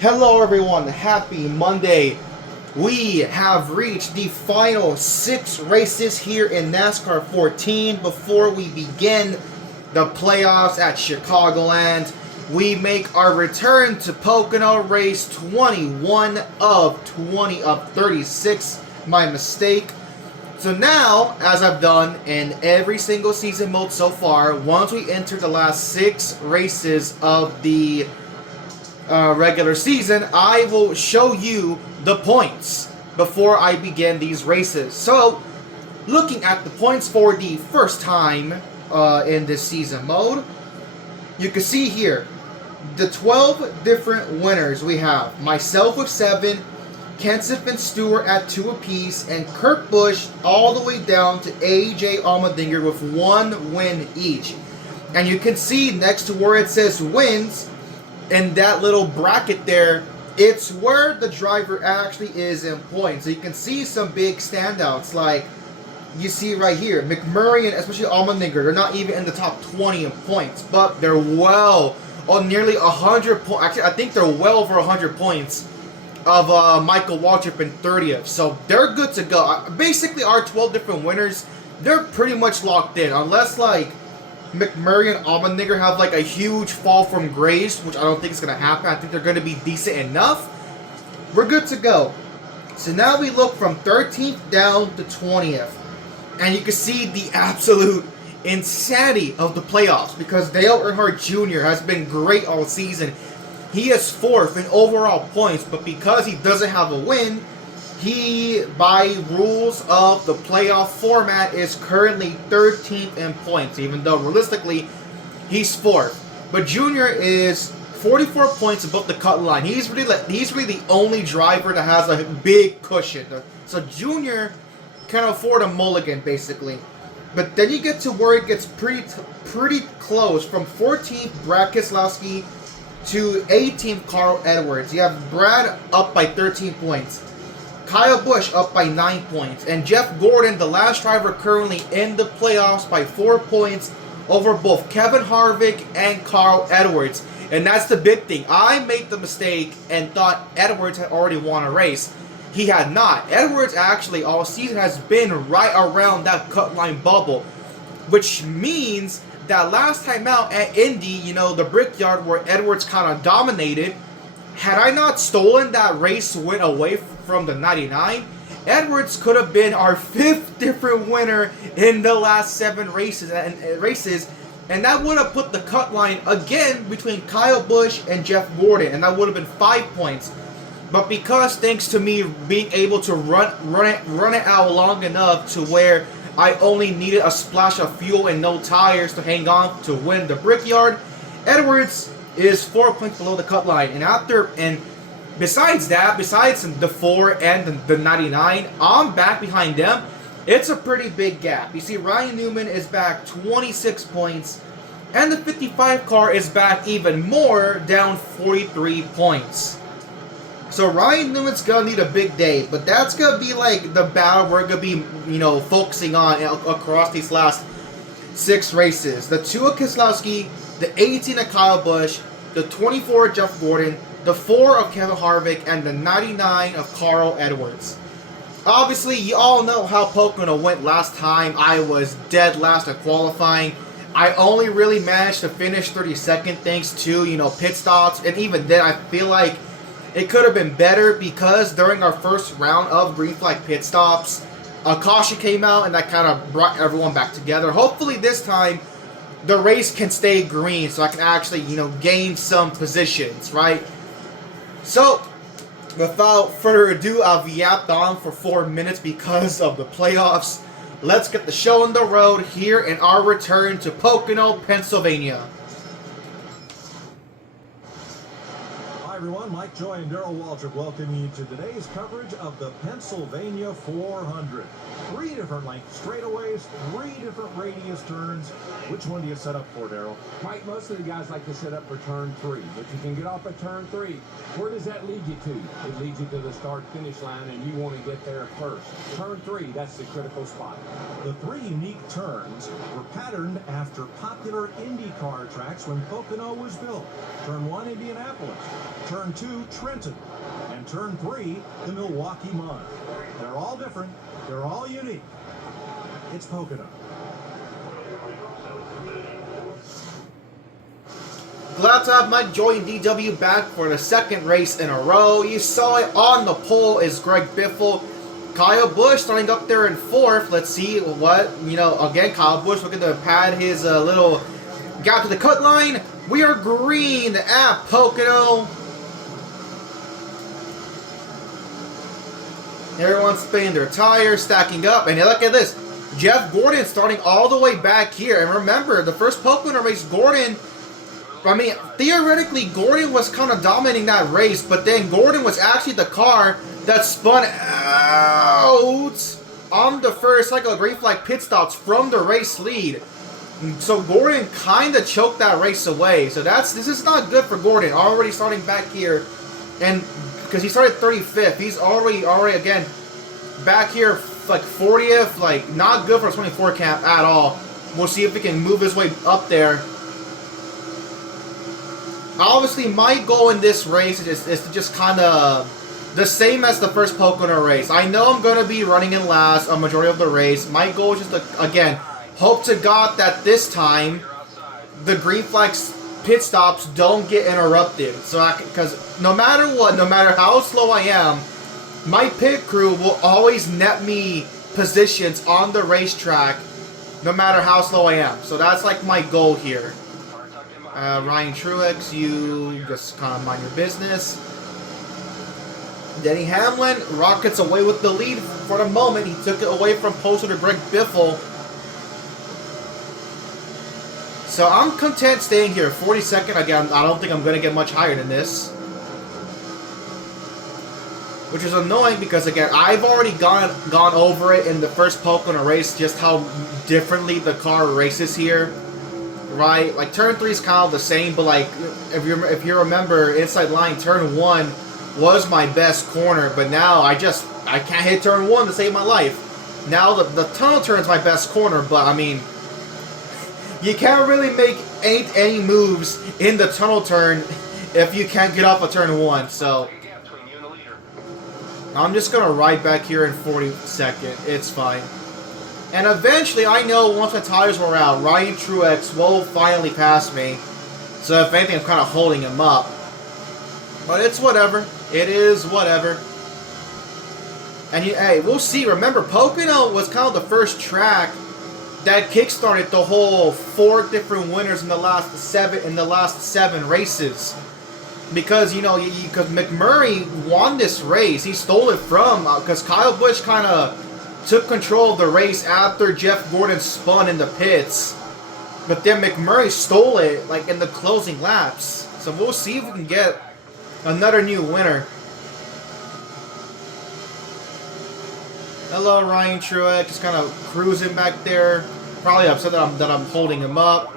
Hello everyone, happy Monday. We have reached the final 6 races here in NASCAR 14 before we begin the playoffs at Chicagoland. We make our return to Pocono race 21 of 20 of 36, my mistake. So now, as I've done in every single season mode so far, once we enter the last 6 races of the regular season, I will show you the points before I begin these races. So, looking at the points for the first time in this season mode, you can see here the 12 different winners we have. Myself with 7, Kenseth and Stewart at 2 apiece, and Kurt Busch all the way down to AJ Allmendinger with 1 win each. And you can see next to where it says wins, in that little bracket there, it's where the driver actually is in points. So you can see some big standouts, like you see right here, McMurray and especially Allmendinger. They're not even in the top 20 in points, but they're nearly 100 points. Actually, I think they're well over 100 points of Michael Waltrip in 30th. So they're good to go. Basically, our 12 different winners, they're pretty much locked in, unless like McMurray and Allmendinger have like a huge fall from grace, which I don't think is going to happen. I think they're going to be decent enough. We're good to go. So now we look from 13th down to 20th. And you can see the absolute insanity of the playoffs, because Dale Earnhardt Jr. has been great all season. He is 4th in overall points, but because he doesn't have a win, he, by rules of the playoff format, is currently 13th in points, even though realistically he's 4th. But Junior is 44 points above the cut line. He's really the only driver that has a big cushion. So Junior can afford a mulligan, basically. But then you get to where it gets pretty close. From 14th, Brad Keselowski, to 18th, Carl Edwards. You have Brad up by 13 points. Kyle Busch up by 9 points. And Jeff Gordon, the last driver currently in the playoffs, by 4 points over both Kevin Harvick and Carl Edwards. And that's the big thing. I made the mistake and thought Edwards had already won a race. He had not. Edwards actually all season has been right around that cut line bubble, which means that last time out at Indy, the Brickyard where Edwards kind of dominated, had I not stolen that race win away from the 99, Edwards could have been our 5th different winner in the last 7 races, and that would have put the cut line again between Kyle Busch and Jeff Gordon, and that would have been 5 points. But because, thanks to me being able to run it out long enough to where I only needed a splash of fuel and no tires to hang on to win the Brickyard, Edwards is 4 points below the cut line. And besides the 4 and the 99, I'm back behind them. It's a pretty big gap. You see, Ryan Newman is back 26 points, and the 55 car is back even more, down 43 points. So Ryan Newman's gonna need a big day, but that's gonna be like the battle we're gonna be, focusing on across these last 6 races. The 2 of Keselowski, the 18 of Kyle Busch, the 24 of Jeff Gordon, the 4 of Kevin Harvick, and the 99 of Carl Edwards. Obviously, you all know how Pocono went last time. I was dead last at qualifying. I only really managed to finish 32nd thanks to, pit stops, and even then I feel like it could have been better, because during our first round of green flag pit stops, a caution came out and that kind of brought everyone back together. Hopefully this time the race can stay green so I can actually, gain some positions, right? So, without further ado, I've yapped on for 4 minutes because of the playoffs. Let's get the show on the road here in our return to Pocono, Pennsylvania. Hi everyone, Mike Joy and Darrell Waltrip welcoming you to today's coverage of the Pennsylvania 400. 3 different length straightaways, 3 different radius turns. Which one do you set up for, Darrell? Mike, most of the guys like to set up for turn 3, but you can get off at turn 3. Where does that lead you to? It leads you to the start-finish line, and you want to get there first. Turn 3, that's the critical spot. The 3 unique turns were patterned after popular IndyCar tracks when Pocono was built. Turn 1, Indianapolis. Turn 2, Trenton. And turn 3, the Milwaukee Mud. They're all different. They're all unique. It's Pocono. Glad to have Mike Joy and DW back for the second race in a row. You saw it on the pole is Greg Biffle. Kyle Busch starting up there in fourth. Let's see what, again, Kyle Busch looking to pad his little gap to the cut line. We are green at Pocono. Everyone's spinning their tires, stacking up. And look at this. Jeff Gordon starting all the way back here. And remember, the first Pocono race, theoretically, Gordon was kind of dominating that race, but then Gordon was actually the car that spun out on the first cycle of green flag pit stops from the race lead. So Gordon kind of choked that race away. So this is not good for Gordon. Already starting back here, and because he started 35th, he's already again back here like 40th. Like not good for a 24 camp at all. We'll see if he can move his way up there. Obviously, my goal in this race is to just kind of the same as the first Pocono race. I know I'm going to be running in last a majority of the race. My goal is just to, again, hope to God that this time the green flag pit stops don't get interrupted. So, because no matter what, no matter how slow I am, my pit crew will always net me positions on the racetrack no matter how slow I am. So that's like my goal here. Ryan Truex, you just kind of mind your business. Denny Hamlin rockets away with the lead for the moment. He took it away from poster to Greg Biffle. So I'm content staying here. 42nd. Again, I don't think I'm going to get much higher than this. Which is annoying because, again, I've already gone over it in the first Pocono race, just how differently the car races here. Right? Like, turn 3 is kind of the same, but, like, if you remember, inside line, turn 1 was my best corner, but now I can't hit turn 1 to save my life. Now the tunnel turn is my best corner, but, I mean, you can't really make any moves in the tunnel turn if you can't get off of turn 1, so I'm just going to ride back here in 42nd. It's fine. And eventually, I know once my tires were out, Ryan Truex will finally pass me. So if anything, I'm kind of holding him up. But it's whatever. It is whatever. And hey, we'll see. Remember, Pocono was kind of the first track that kickstarted the whole 4 different winners in the last 7 races. Because, because McMurray won this race. He stole it from, because Kyle Busch kind of took control of the race after Jeff Gordon spun in the pits. But then McMurray stole it, like, in the closing laps. So we'll see if we can get another new winner. Hello, Ryan Truex. Just kind of cruising back there. Probably upset that I'm holding him up.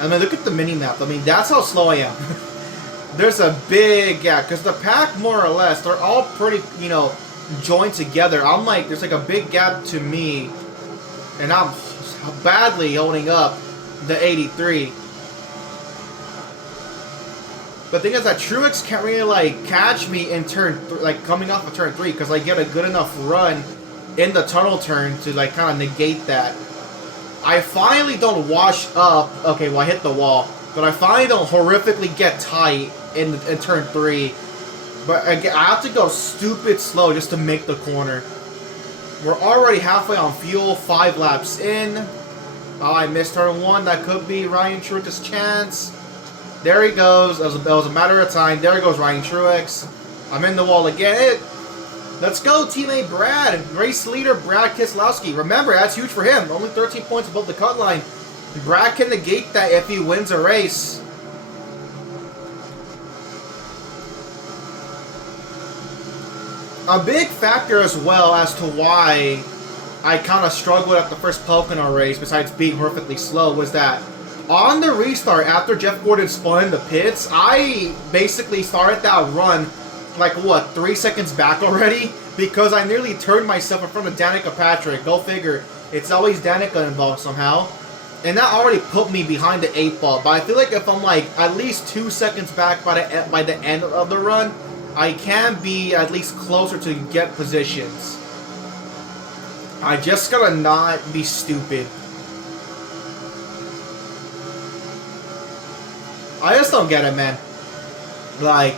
I mean, look at the mini-map. I mean, that's how slow I am. There's a big gap, because the pack, more or less, they're all pretty, joined together. I'm like, there's like a big gap to me, and I'm badly holding up the 83. The thing is that Truex can't really, like, catch me in coming off of turn 3, because I get a good enough run in the tunnel turn to, like, kind of negate that. I finally don't wash up. Okay, well, I hit the wall. But I finally don't horrifically get tight in turn 3. But again, I have to go stupid slow just to make the corner. We're already halfway on fuel, 5 laps in. Oh, I missed turn 1. That could be Ryan Truex's chance. There he goes. That was a matter of time. There goes Ryan Truex. I'm in the wall again. Let's go, teammate Brad. Race leader Brad Keselowski. Remember, that's huge for him. Only 13 points above the cut line. Brad can negate that if he wins a race. A big factor as well as to why I kind of struggled at the first Pocono race, besides being perfectly slow, was that on the restart, after Jeff Gordon spun in the pits, I basically started that run like, 3 seconds back already? Because I nearly turned myself in front of Danica Patrick. Go figure. It's always Danica involved somehow. And that already put me behind the 8 ball. But I feel like if I'm like at least 2 seconds back by the end of the run, I can be at least closer to get positions. I just gotta not be stupid. I just don't get it, man. Like,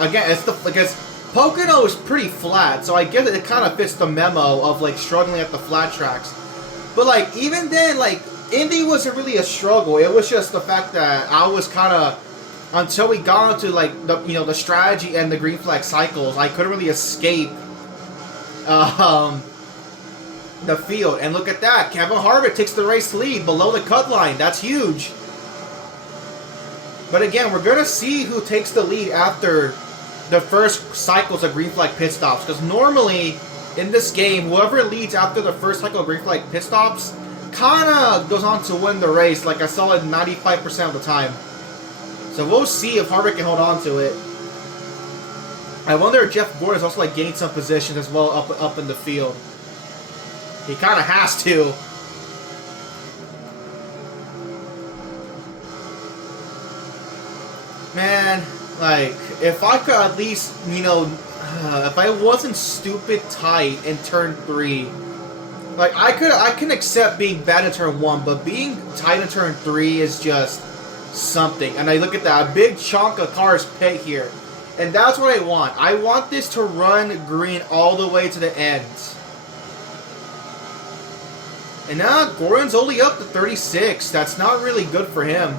again, it's because Pocono is pretty flat, so I guess it kind of fits the memo of like struggling at the flat tracks. But like even then, like Indy wasn't really a struggle. It was just the fact that I was kind of, until we got into like the strategy and the green flag cycles, I couldn't really escape the field. And look at that, Kevin Harvick takes the race lead below the cut line. That's huge. But again, we're gonna see who takes the lead after the first cycles of green flag pit stops, because normally in this game, whoever leads after the first cycle of green flag pit stops kind of goes on to win the race, like I saw it 95% of the time. So we'll see if Harvick can hold on to it. I wonder if Jeff Gordon is also like gained some positions as well up in the field. He kind of has to. Man, like, if I could at least, if I wasn't stupid tight in turn 3, like, I can accept being bad in turn 1, but being tight in turn 3 is just something. And I look at that, a big chunk of cars pit here. And that's what I want. I want this to run green all the way to the end. And now Gordon's only up to 36. That's not really good for him.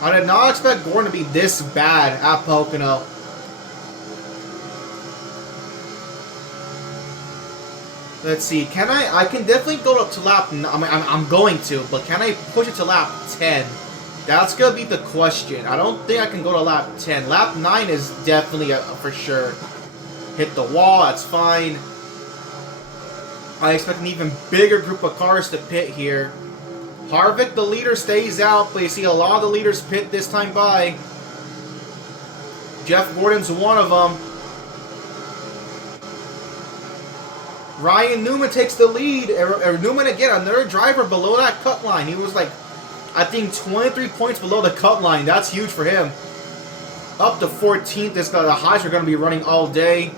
I did not expect Gordon to be this bad at Pocono. Let's see. Can I can definitely go up to lap... I'm going to, but can I push it to lap 10? That's going to be the question. I don't think I can go to lap 10. Lap 9 is definitely for sure. Hit the wall. That's fine. I expect an even bigger group of cars to pit here. Harvick, the leader, stays out, but you see a lot of the leaders pit this time by. Jeff Gordon's one of them. Ryan Newman takes the lead. Newman again, another driver below that cut line. He was like, I think 23 points below the cut line. That's huge for him. Up to 14th. The highs are going to be running all day.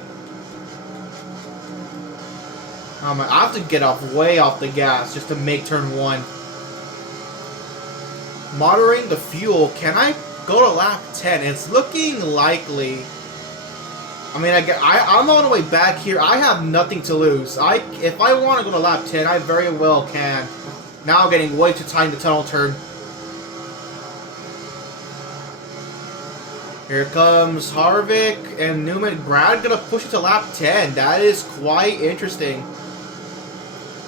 I have to get off way off the gas just to make turn 1. Moderating the fuel. Can I go to lap 10? It's looking likely. I mean, I'm all the way back here. I have nothing to lose. If I want to go to lap 10, I very well can. Now I'm getting way too tight in the tunnel turn. Here comes Harvick and Newman. Brad gonna push it to lap 10. That is quite interesting.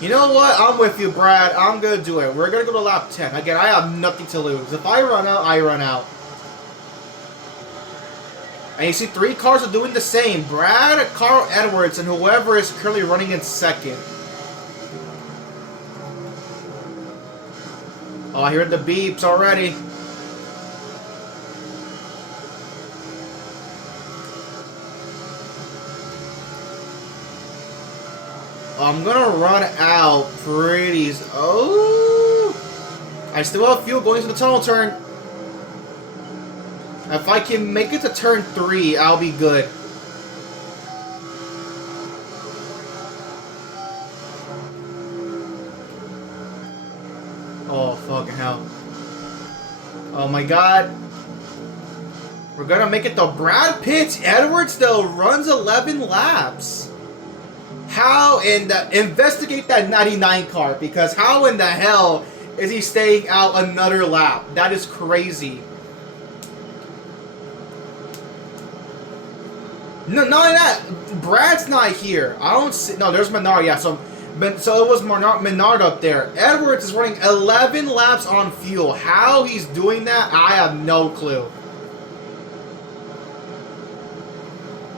You know what? I'm with you, Brad. I'm going to do it. We're going to go to lap 10. Again, I have nothing to lose. If I run out, I run out. And you see 3 cars are doing the same. Brad, Carl Edwards, and whoever is currently running in second. Oh, I hear the beeps already. I'm gonna run out pretty... Oh! I still have fuel going to the tunnel turn. If I can make it to turn 3, I'll be good. Oh, fucking hell. Oh my god. We're gonna make it to Brad Pitts. Edwards, though, runs 11 laps. How in the... Investigate that 99 car, because how in the hell is he staying out another lap? That is crazy. No, not only that, Brad's not here. I don't see... No, there's Menard, yeah, so it was Menard up there. Edwards is running 11 laps on fuel. How he's doing that, I have no clue.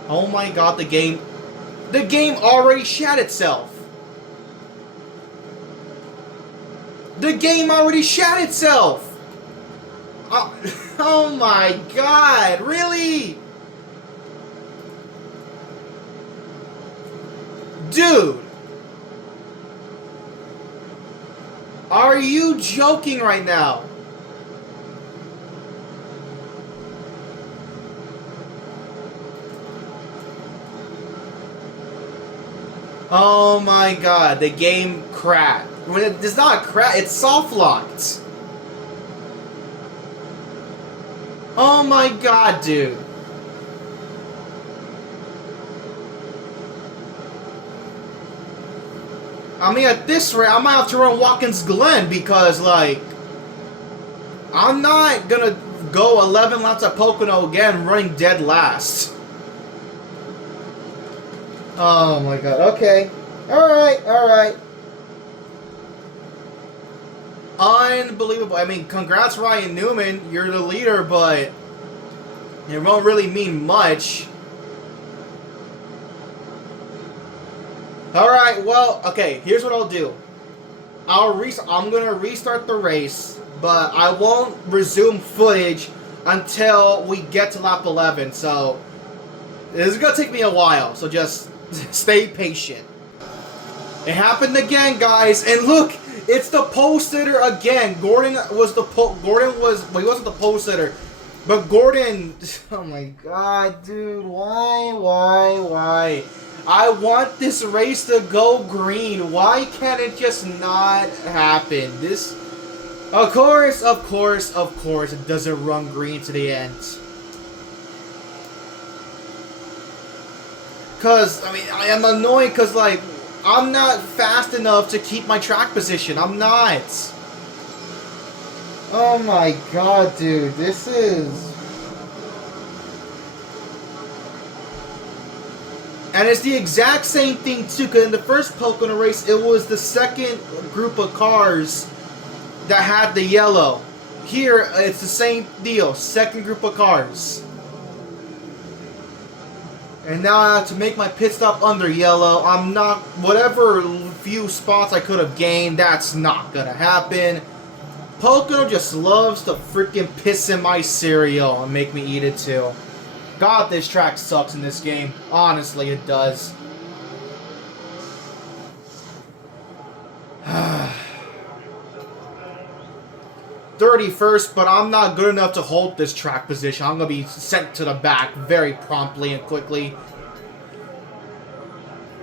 Oh my god, the game already shat itself. The game already shat itself. Oh my god, really? Dude! Are you joking right now? Oh my god, the game crashed. When it does not crash, it's soft locked. Oh my god, dude. I mean, at this rate, I might have to run Watkins Glen because, like, I'm not gonna go 11 laps at Pocono again running dead last. Oh my god, okay. Alright. Unbelievable. I mean, congrats Ryan Newman, you're the leader, but it won't really mean much. Alright, well, okay, here's what I'll do. I'm gonna restart the race, but I won't resume footage until we get to lap 11, so this is gonna take me a while, so just stay patient. It happened again, guys, and look, it's the pole sitter again. Gordon was well, he wasn't the pole sitter, but Gordon, oh my god, dude, why? I want this race to go green. Why can't it just not happen? This, of course, it doesn't run green to the end. Cause, I mean, I am annoyed because, like, I'm not fast enough to keep my track position. I'm not. Oh my god, dude, this is... And it's the exact same thing, too, because in the first Pocono race, it was the second group of cars that had the yellow. Here, it's the same deal. Second group of cars. And now I have to make my pit stop under yellow. I'm not... Whatever few spots I could have gained, that's not going to happen. Pocono just loves to freaking piss in my cereal and make me eat it, too. God, this track sucks in this game. Honestly, it does. 31st, but I'm not good enough to hold this track position. I'm going to be sent to the back very promptly and quickly.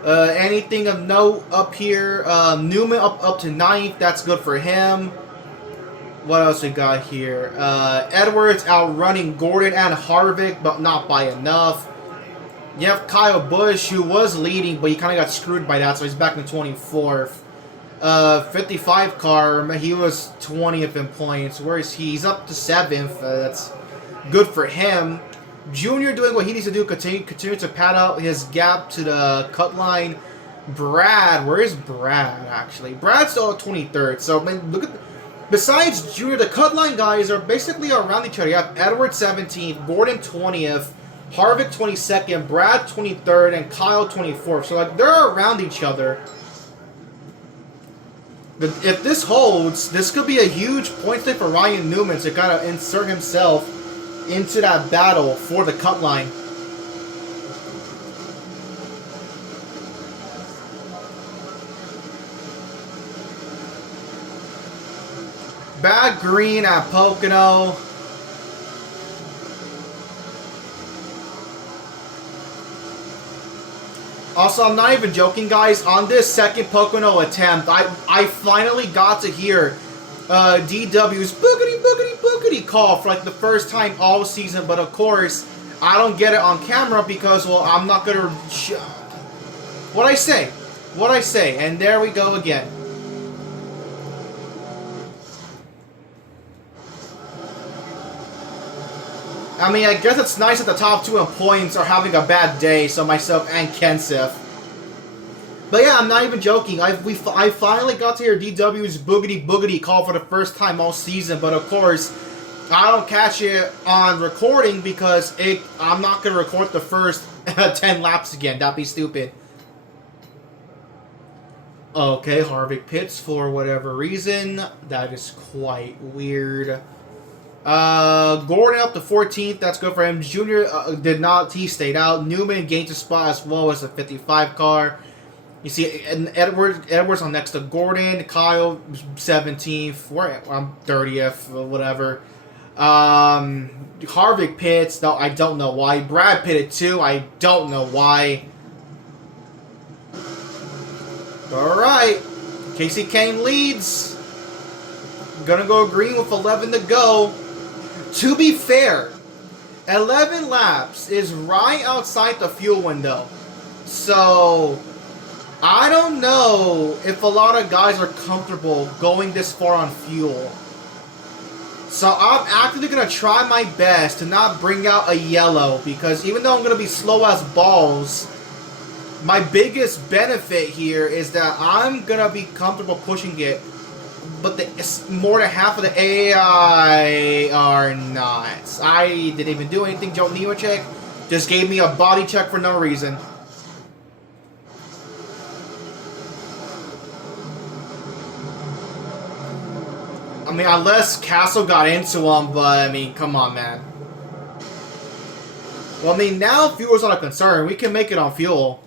Anything of note up here? Newman up to 9th. That's good for him. What else we got here? Edwards outrunning Gordon and Harvick, but not by enough. You have Kyle Busch, who was leading, but he kind of got screwed by that, so he's back in 24th. 55 car, he was 20th in points. Where is he? He's up to 7th. That's good for him. Junior doing what he needs to do, continue to pad out his gap to the cut line. Brad, where is Brad, actually? Brad's still at 23rd, so, man, look at... Besides Junior, the cut line guys are basically around each other. You have Edward 17th, Gordon 20th, Harvick 22nd, Brad 23rd, and Kyle 24th. So, like, they're around each other. But if this holds, this could be a huge point stick for Ryan Newman to kind of insert himself into that battle for the cut line. Bad green at Pocono. Also, I'm not even joking, guys. On this second Pocono attempt, I finally got to hear DW's boogity call for like the first time all season. But of course, I don't get it on camera because, well, I'm not gonna... What I say. And there we go again. I mean, I guess it's nice that the top two in points are having a bad day, so myself and Kenseth. But yeah, I'm not even joking. I finally got to hear DW's boogity call for the first time all season, but of course, I don't catch it on recording because I'm not going to record the first 10 laps again. That'd be stupid. Okay, Harvick pits for whatever reason. That is quite weird. Gordon up to 14th, that's good for him. Junior did not, he stayed out. Newman gained a spot as well as a 55 car. You see, and Edwards on next to Gordon, Kyle 17th, I'm 30th, or whatever. Harvick pits. No, I don't know why. Brad pitted too. I don't know why. All right, Casey Kane leads. Gonna go green with 11 to go. To be fair, 11 laps is right outside the fuel window. So, I don't know if a lot of guys are comfortable going this far on fuel. So, I'm actually going to try my best to not bring out a yellow. Because even though I'm going to be slow as balls, my biggest benefit here is that I'm going to be comfortable pushing it. But more than half of the AI are not. I didn't even do anything. Joe Nemechek just gave me a body check for no reason. I mean, unless Castle got into him, but I mean, come on, man. Well, I mean, now fuel's not a concern. We can make it on fuel.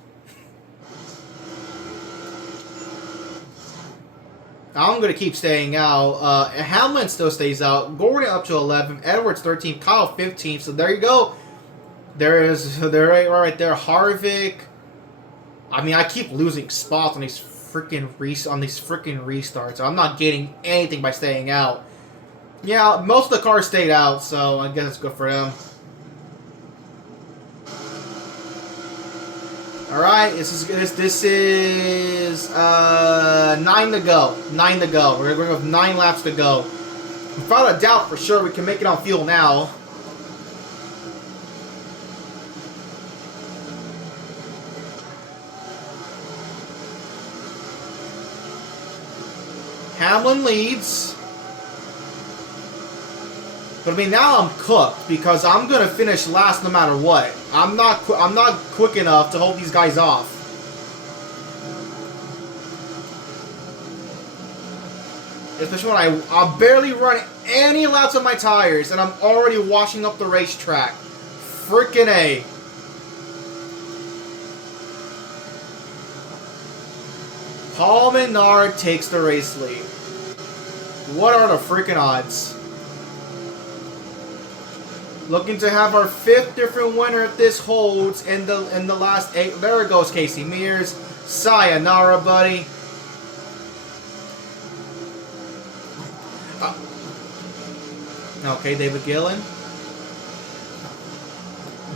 I'm going to keep staying out. Hamlin still stays out. Gordon up to 11. Edwards 13. Kyle 15. So there you go. They're right there. Harvick. I mean, I keep losing spots on these freaking restarts. I'm not getting anything by staying out. Yeah, most of the cars stayed out, so I guess it's good for them. All right, this is 9 to go. 9 to go. We're going with 9 laps to go. Without a doubt, for sure, we can make it on fuel now. Hamlin leads. But I mean, now I'm cooked because I'm gonna finish last no matter what. I'm not quick enough to hold these guys off. Especially when I barely run any laps of my tires and I'm already washing up the racetrack. Freaking A. Paul Menard takes the race lead. What are the freaking odds? Looking to have our 5th different winner if this holds in the last 8. There it goes, Casey Mears. Sayonara, buddy. Okay, David Gillen.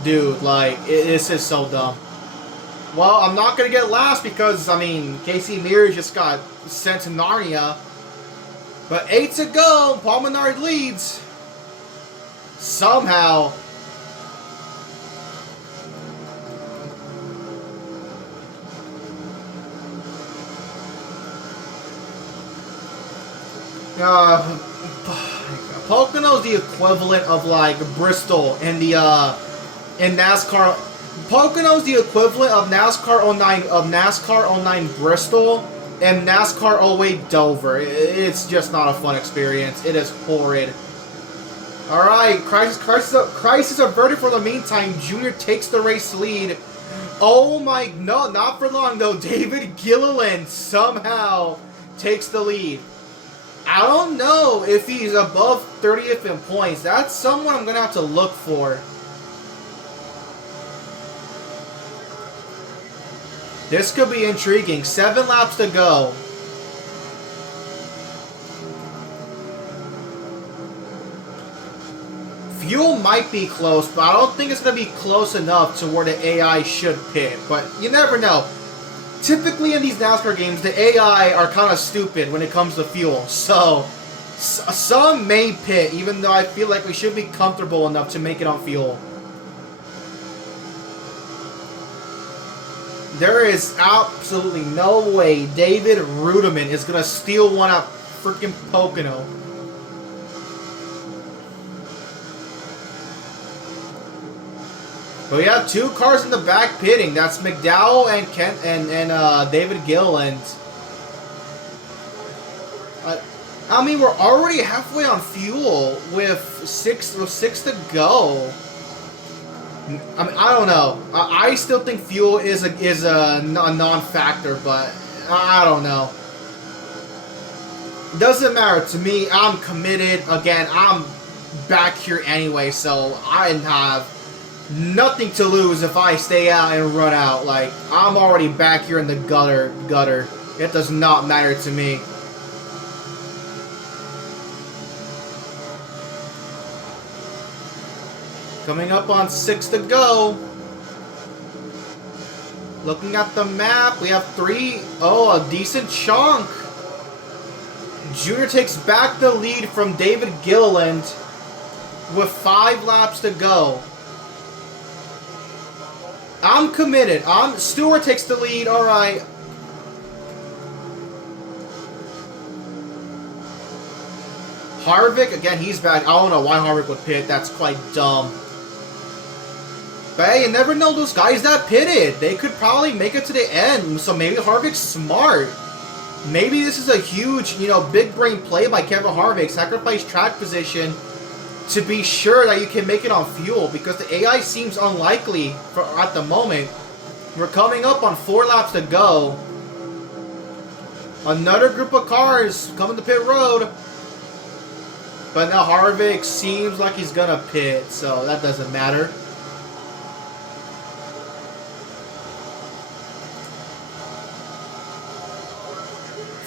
Dude, like, this is so dumb. Well, I'm not going to get last because, I mean, Casey Mears just got sent to Narnia. But 8 to go. Paul Menard leads. Somehow. Pocono's the equivalent of like Bristol in the in NASCAR. Pocono's the equivalent of NASCAR 09 Bristol and NASCAR 08 Dover. It's just not a fun experience. It is horrid. All right, crisis averted for the meantime. Junior takes the race lead. Oh my, no, not for long though. David Gilliland somehow takes the lead. I don't know if he's above 30th in points. That's someone I'm gonna have to look for. This could be intriguing. 7 laps to go. Fuel might be close, but I don't think it's going to be close enough to where the AI should pit. But you never know. Typically in these NASCAR games, the AI are kind of stupid when it comes to fuel. So, some may pit, even though I feel like we should be comfortable enough to make it on fuel. There is absolutely no way David Rudiman is going to steal one at freaking Pocono. But we have 2 cars in the back pitting. That's McDowell and Kent and David Gilliland. I mean, we're already halfway on fuel with six to go. I mean, I don't know. I still think fuel is a non-factor, but I don't know. Doesn't matter to me. I'm committed. Again, I'm back here anyway, so I have nothing to lose if I stay out and run out. Like, I'm already back here in the gutter. It does not matter to me. Coming up on 6 to go. Looking at the map, we have 3. Oh, a decent chunk. Junior takes back the lead from David Gilliland with 5 laps to go. I'm committed. Stewart takes the lead. All right. Harvick, again, he's back. I don't know why Harvick would pit. That's quite dumb. But hey, you never know those guys that pitted. They could probably make it to the end. So maybe Harvick's smart. Maybe this is a huge, big brain play by Kevin Harvick. Sacrifice track position to be sure that you can make it on fuel. Because the AI seems unlikely at the moment. We're coming up on 4 laps to go. Another group of cars coming to pit road. But now Harvick seems like he's going to pit. So that doesn't matter.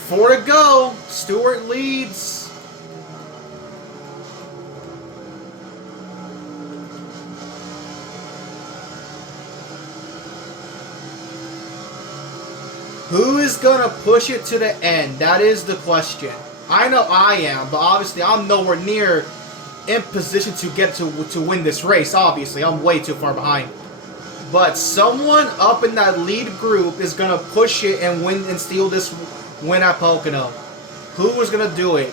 4 to go. Stewart leads. Who is going to push it to the end? That is the question. I know I am, but obviously I'm nowhere near in position to get to win this race, obviously. I'm way too far behind. But someone up in that lead group is going to push it and win and steal this win at Pocono. Who is going to do it?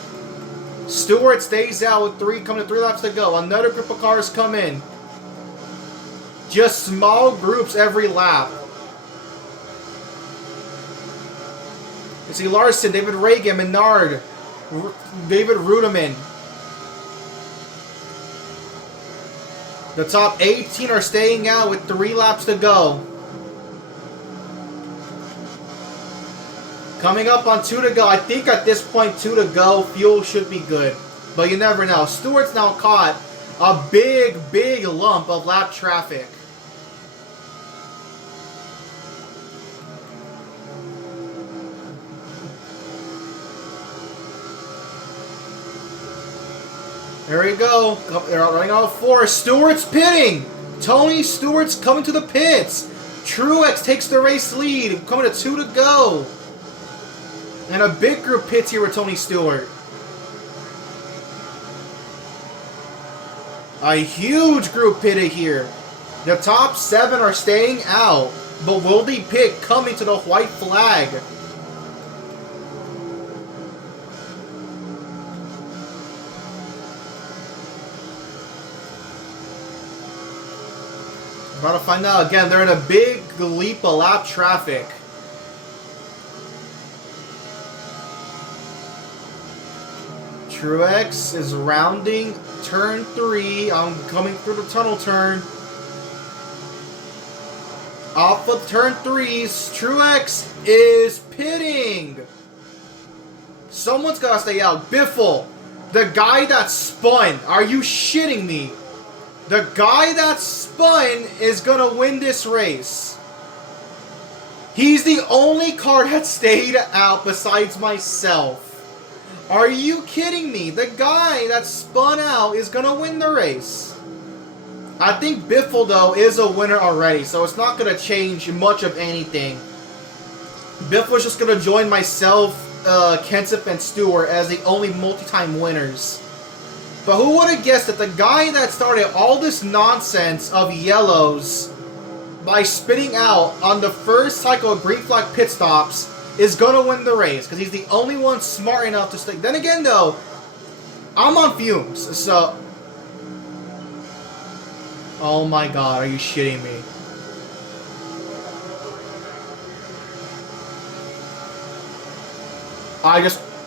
Stewart stays out with 3 laps to go. Another group of cars come in. Just small groups every lap. You see Larson, David Reagan, Menard, David Rudeman. The top 18 are staying out with 3 laps to go. Coming up on 2 to go. I think at this point, 2 to go, fuel should be good. But you never know. Stewart's now caught a big lump of lap traffic. There we go. They're running out of 4. Stewart's pitting. Tony Stewart's coming to the pits. Truex takes the race lead. Coming to 2 to go. And a big group pits here with Tony Stewart. A huge group pitted here. The top 7 are staying out. But will the pit coming to the white flag? About to find out. Again, they're in a big leap of lap traffic. Truex is rounding turn 3. I'm coming through the tunnel turn. Off of turn 3s. Truex is pitting. Someone's got to stay out. Biffle, the guy that spun. Are you shitting me? The guy that spun is going to win this race. He's the only car that stayed out besides myself. Are you kidding me? The guy that spun out is going to win the race. I think Biffle, though, is a winner already, so it's not going to change much of anything. Biffle's just going to join myself, Kenseth, and Stewart as the only multi-time winners. But who would have guessed that the guy that started all this nonsense of yellows by spinning out on the first cycle of green flag pit stops is going to win the race, because he's the only one smart enough to stay. Then again, though, I'm on fumes, so... Oh my god, are you shitting me?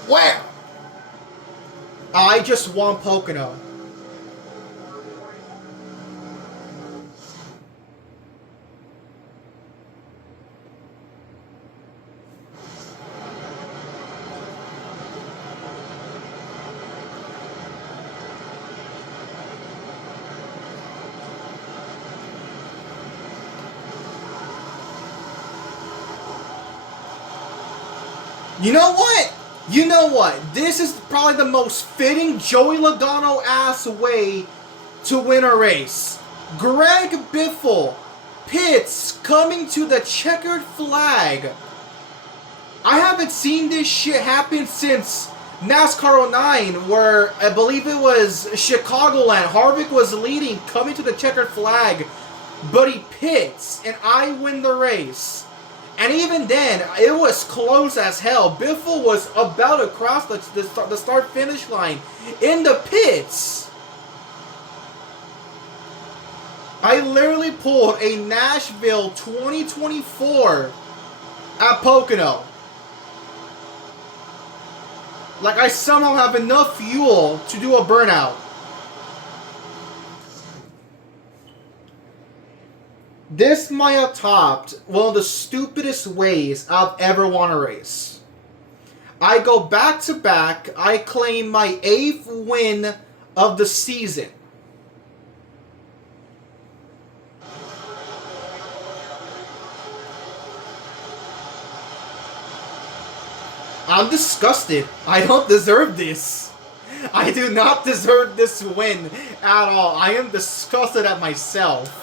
Where? I just won Pocono. You know what? You know what? This is probably the most fitting Joey Logano-ass way to win a race. Greg Biffle pits coming to the checkered flag. I haven't seen this shit happen since NASCAR 09, where I believe it was Chicagoland. Harvick was leading, coming to the checkered flag, but he pits, and I win the race. And even then, it was close as hell. Biffle was about to cross the start-finish line in the pits. I literally pulled a Nashville 2024 at Pocono. Like I somehow have enough fuel to do a burnout. This might have topped one of the stupidest ways I've ever won a race. I go back to back. I claim my 8th win of the season. I'm disgusted. I don't deserve this. I do not deserve this win at all. I am disgusted at myself.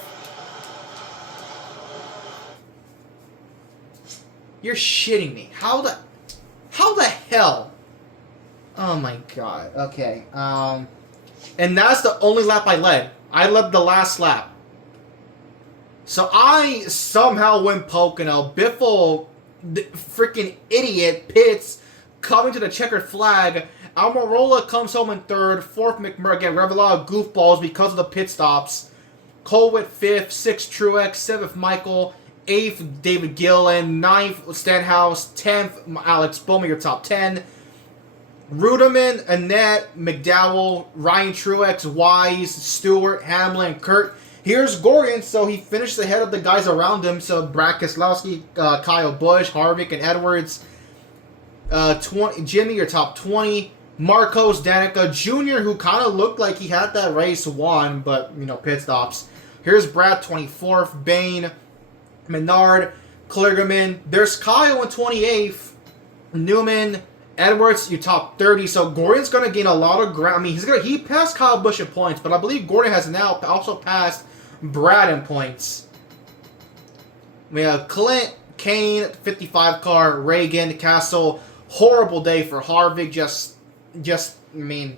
You're shitting me. How the hell? Oh my god. Okay. And that's the only lap I led. I led the last lap. So I somehow win Pocono. Biffle, the freaking idiot, pits, coming to the checkered flag. Almirola comes home in 3rd. 4th, McMurray. Again, we have a lot of goofballs because of the pit stops. Colwitt 5th. 6th, Truex. 7th, Michael. 8th, David Gillen. 9th, Stenhouse. 10th, Alex Bowman, your top 10. Ruderman, Annette, McDowell, Ryan Truex, Wise, Stewart, Hamlin, Kurt. Here's Gordon, so he finished ahead of the guys around him. So Brad Keselowski, Kyle Busch, Harvick, and Edwards. 20, Jimmy, your top 20. Marcos, Danica Jr., who kind of looked like he had that race won, but, you know, pit stops. Here's Brad, 24th. Bain, Menard, Kligerman. There's Kyle in 28th. Newman, Edwards, you top 30. So Gordon's going to gain a lot of ground. I mean, he passed Kyle Busch in points, but I believe Gordon has now also passed Brad in points. We have Clint, Kane, 55 car, Reagan, Castle. Horrible day for Harvick. Just I mean,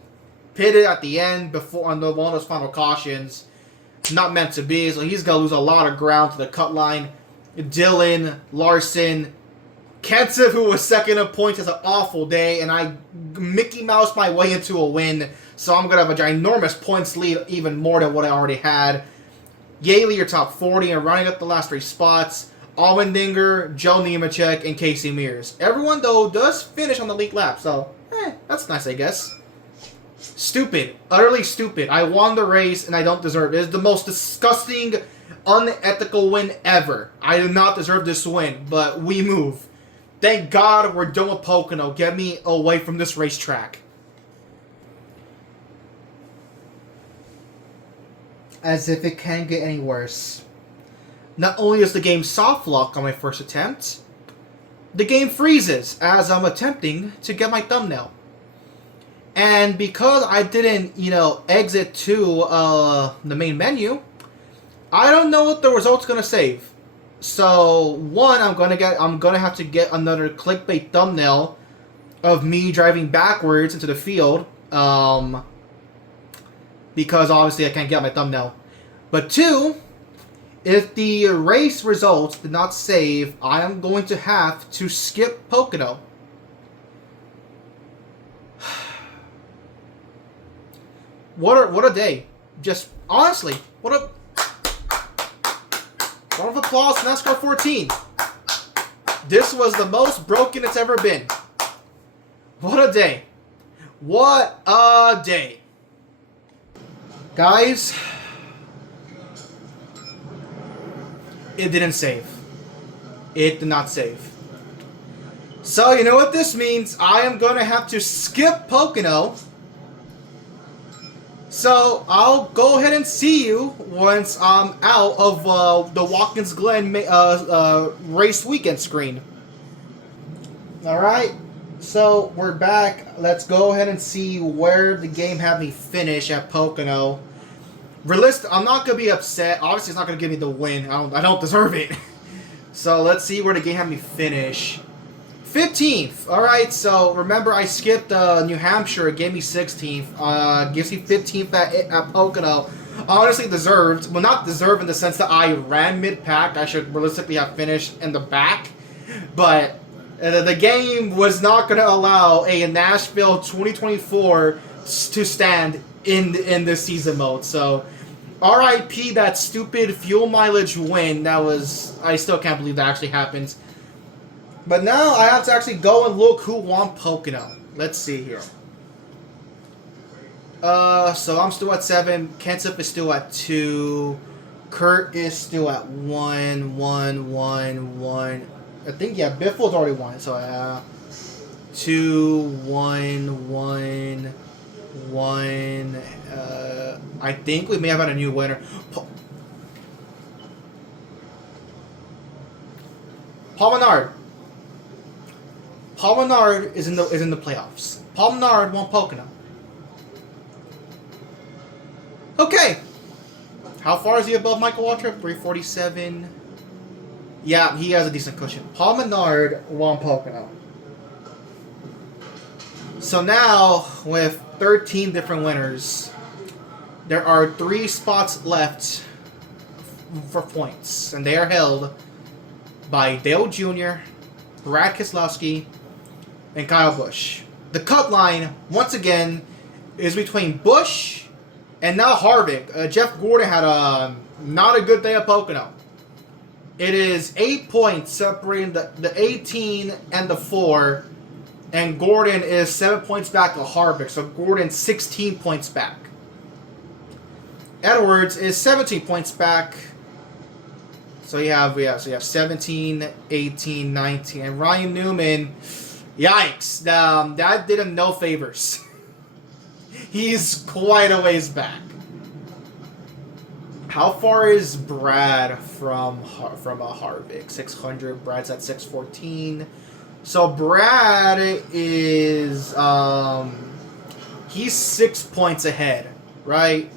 pitted at the end before on one of those final cautions. Not meant to be, so he's going to lose a lot of ground to the cut line. Dylan, Larson, Kenseth, who was second in points, has an awful day, and I Mickey Mouse my way into a win, so I'm going to have a ginormous points lead, even more than what I already had. Yaley, your top 40, and running up the last 3 spots. Allmendinger, Joe Nemechek, and Casey Mears. Everyone, though, does finish on the lead lap, so that's nice, I guess. Stupid. Utterly stupid. I won the race, and I don't deserve it. It's the most disgusting, unethical win ever. I do not deserve this win, but we move. Thank God we're done with Pocono. Get me away from this racetrack. As if it can get any worse. Not only is the game soft lock on my first attempt, the game freezes as I'm attempting to get my thumbnail. And because I didn't, exit to the main menu, I don't know what the result's gonna save. So one, I'm gonna have to get another clickbait thumbnail of me driving backwards into the field, because obviously I can't get my thumbnail. But two, if the race results did not save, I am going to have to skip Pocono. What a day. Just, honestly, what a... round of applause to NASCAR 14. This was the most broken it's ever been. What a day. What a day. Guys, it didn't save. It did not save. So, you know what this means? I am going to have to skip Pocono. So, I'll go ahead and see you once I'm out of the Watkins Glen race weekend screen. Alright, so we're back. Let's go ahead and see where the game had me finish at Pocono. I'm not going to be upset. Obviously, it's not going to give me the win. I don't deserve it. So let's see where the game had me finish. 15th. Alright, so remember I skipped New Hampshire. It gave me 16th. Gives me 15th at Pocono. Honestly deserved. Well, not deserved in the sense that I ran mid-pack. I should realistically have finished in the back. But the game was not going to allow a Nashville 2024 to stand in this season mode. So, RIP that stupid fuel mileage win. I still can't believe that actually happened. But now I have to actually go and look who won Pocono. Let's see here. So I'm still at 7. Kensip is still at 2. Kurt is still at 1. I think, yeah, Biffle's already won. So, 2, 1, 1, 1. I think we may have had a new winner. Paul Menard. Paul Menard is in the playoffs. Paul Menard won Pocono. Okay. How far is he above Michael Waltrip? 347. Yeah, he has a decent cushion. Paul Menard won Pocono. So now, with 13 different winners, there are 3 spots left for points. And they are held by Dale Jr., Brad Keselowski, and Kyle Busch. The cut line, once again, is between Busch and now Harvick. Jeff Gordon had not a good day at Pocono. It is 8 points separating the 18 and the 4. And Gordon is 7 points back of Harvick. So Gordon's 16 points back. Edwards is 17 points back. So you have 17, 18, 19. And Ryan Newman, yikes. That did him no favors. He's quite a ways back. How far is Brad from Harvick? 600. Brad's at 614. So Brad is he's 6 points ahead, right?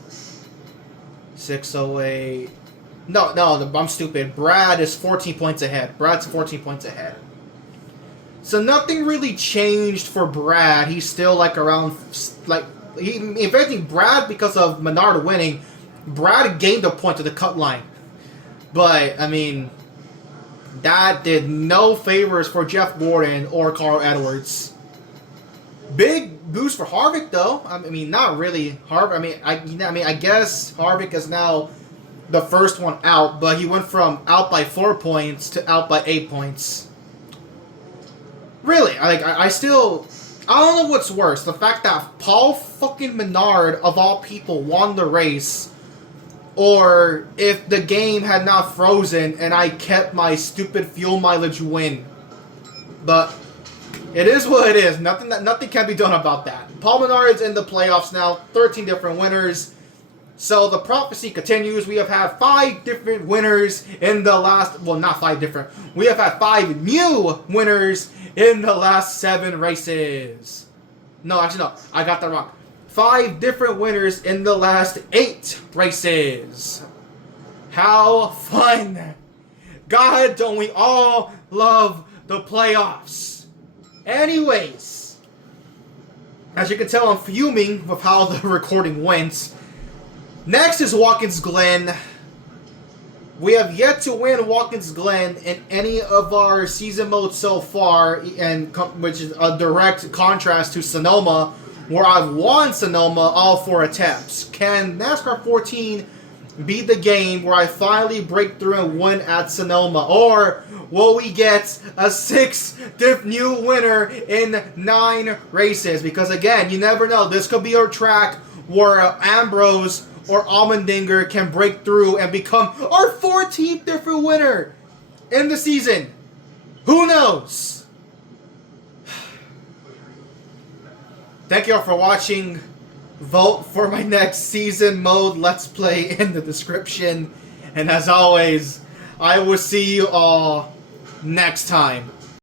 608. No, I'm stupid. Brad is 14 points ahead. Brad's 14 points ahead. So nothing really changed for Brad. He's still around if anything, Brad, because of Menard winning, Brad gained a point to the cut line. But I mean, that did no favors for Jeff Gordon or Carl Edwards. Big boost for Harvick, though. I mean, not really. Harvick. I guess Harvick is now the first one out, but he went from out by 4 points to out by 8 points. Really, I don't know what's worse, the fact that Paul fucking Menard of all people won the race, or if the game had not frozen and I kept my stupid fuel mileage win. But it is what it is. Nothing can be done about that. Paul Menard's in the playoffs now. 13 different winners. So the prophecy continues. We have had 5 different winners in the last... Well, not 5 different. We have had 5 new winners in the last 7 races. No, actually, no. I got that wrong. 5 different winners in the last 8 races. How fun. God, don't we all love the playoffs. Anyways, as you can tell, I'm fuming with how the recording went. Next is Watkins Glen. We have yet to win Watkins Glen in any of our season modes so far, which is a direct contrast to Sonoma, where I've won Sonoma all 4 attempts. Can NASCAR 14 be the game where I finally break through and win at Sonoma? Or will we get a 6th new winner in 9 races? Because again, you never know. This could be our track where Ambrose or Allmendinger can break through and become our 14th different winner in the season. Who knows? Thank you all for watching. Vote for my next season mode Let's Play in the description. And as always, I will see you all next time.